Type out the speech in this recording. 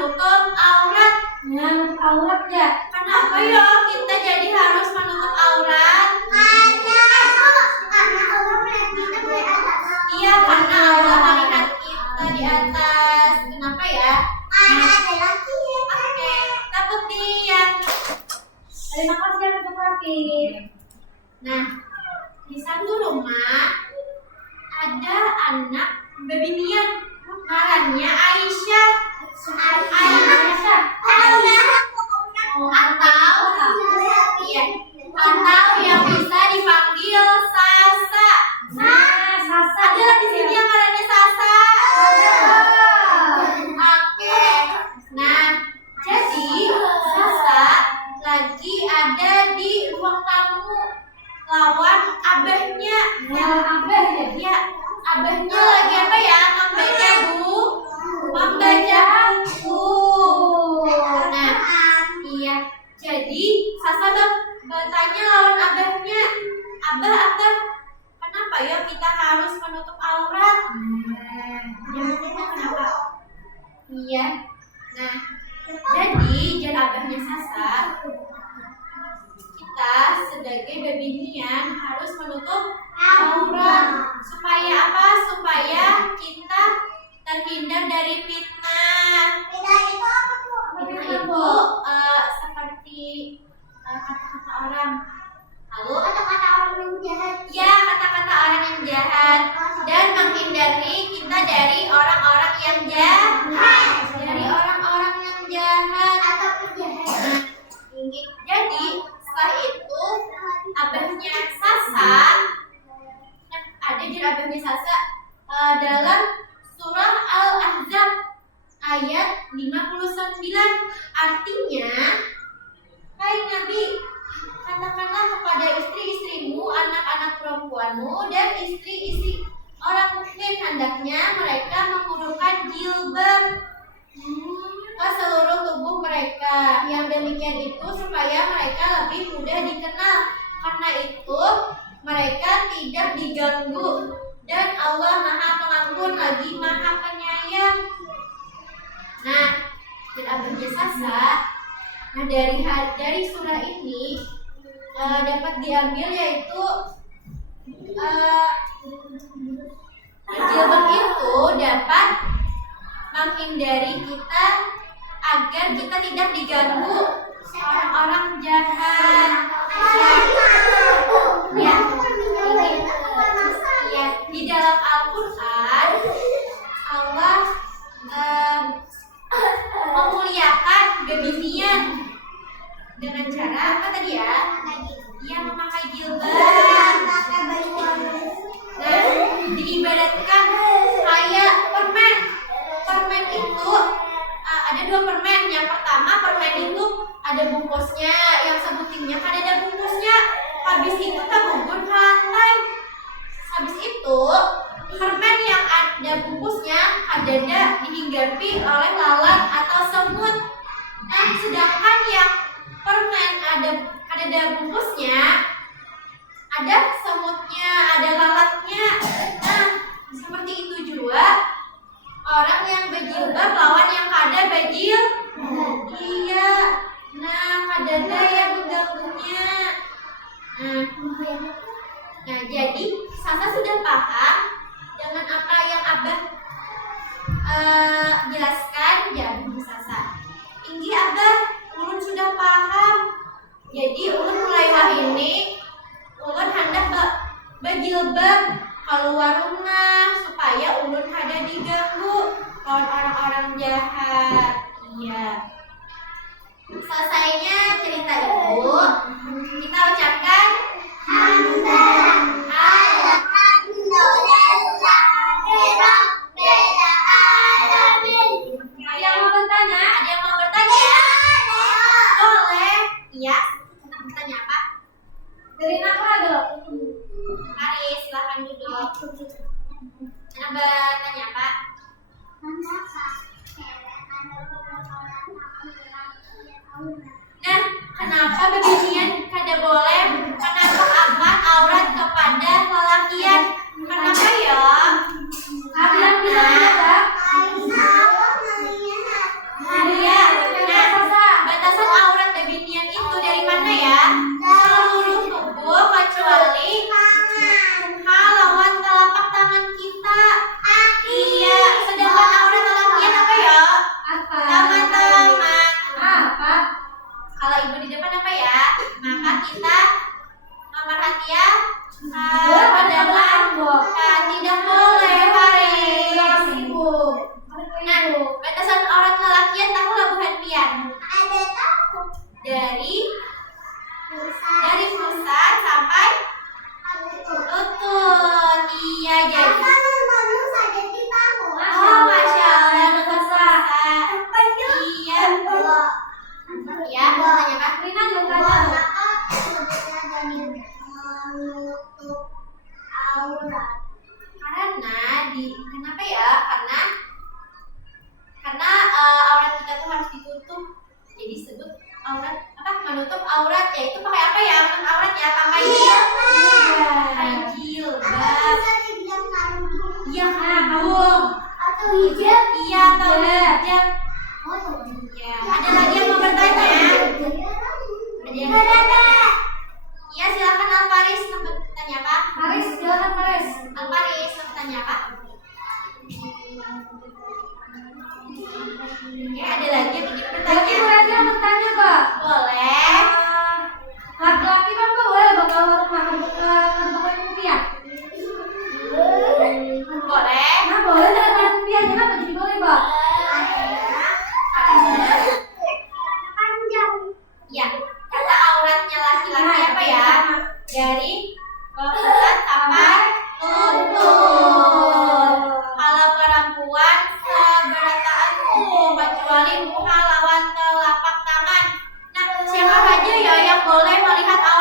menutup aurat. Menutup aurat ya? Kenapa ya kita jadi harus menutup aurat? Iya, karena Allah melihat kita di atas. Kenapa ya? Oke, kita buktikan. Terima kasih yang Fatin. Nah, di satu rumah ada anak baby Nian, namanya Aisyah. Atau yang bisa dipanggil Sasa. Sasa. Ada di sini yang namanya Sasa. Oke. Nah, jadi Sasa lagi ada di ruang tamu lawan abahnya. Ya, abahnya lagi apa ya? Membaca buku. Nah, iya. Jadi Sasa bertanya lawan abahnya, Abah, kenapa ya kita harus menutup aurat? Kenapa? Iya. Nah, jadi jar abahnya Sasa, kita sebagai baby Nian harus menutup aurat. Supaya apa? Supaya kita terhindar dari fitnah. Fitnah itu seperti kata-kata orang. Lalu kata-kata orang yang jahat dan menghindari kita dari orang-orang yang jahat. Jadi setelah itu abahnya Sasa, ada di abahnya Sasa dalam surah Al-Ahzab ayat 59. Artinya, hai Nabi, katakanlah kepada istri-istrimu, anak-anak perempuanmu, dan istri-istri orang mukmin hendaknya mereka menggunakan jilbab ke seluruh tubuh mereka. Yang demikian itu supaya mereka lebih mudah dikenal. Karena itu mereka tidak diganggu dan Allah Maha Pengampun lagi Maha Penyayang. Nah, dan abahnya Sasa, nah dari surah ini dapat diambil yaitu jilbab itu dapat menghindari kita agar kita tidak diganggu orang-orang jahat. Ya, di dalam Al-Quran Allah memuliakan baby Nian dengan cara apa tadi ya? Dia memakai jilbab. Nah, diibaratkan kayak permen. Permen itu ada dua permen. Yang pertama, permen itu ada bungkusnya, yang sebutingnya kan ada bungkusnya. Habis itu terbungkus ke lantai. Habis itu permen yang ada bungkusnya kadang dihinggapi oleh lalat atau semut. Nah, sedangkan yang permen ada bungkusnya, ada semutnya, ada lalatnya. Nah, seperti itu juga orang yang berjilbab lawan yang kada bajil. Iya. Nah, kadang yang mengganggunya. Nah, jadi Sasa sudah paham dengan apa yang Abah jelaskan. Ya, Sasa, tinggi Abah, ulun sudah paham. Jadi ulun mulai hari ini ulun hendak berjilbab keluar rumah supaya ulun kada diganggu oleh orang-orang jahat. Iya. Selesainya cerita ibu, kita ucapkan Ada yang mau bertanya? Boleh. Iya. Bertanya apa? Dari apa dok? Mari silahkan duduk. Bertanya apa? Nah, kenapa baby Nian kada boleh menampakkan aurat kepada lelakian? Kenapa ya? Kalian bisa apa? Nah, Karena aurat kita tuh harus ditutup. Jadi disebut aurat apa? Menutup aurat, yaitu pakai apa ya? Menutup aurat ya, pakai jilbab. Iya, kerudung. Atau hijab. Iya, atau hijab. Ya, ada lagi yang mau bertanya? Ada yang mau bertanya? Iya, silakan Alfaris mau bertanya apa? Haris, silakan Haris. Alfaris mau bertanya apa? Ya, ada lagi yang ingin Lagi bertanya? berarti yang bertanya, Pak. Boleh. Laki-laki kan Pak boleh bakal makan pakai rupiah. Boleh. Nah, boleh dengan pakai rupiah, kenapa jadi boleh, Pak? Ya, kata auratnya laki-laki apa ya? Dari kepala sampai lutut. Kalau perempuan seberataan kecuali muka lawan telapak tangan. Nah, siapa aja ya yang boleh melihat aurat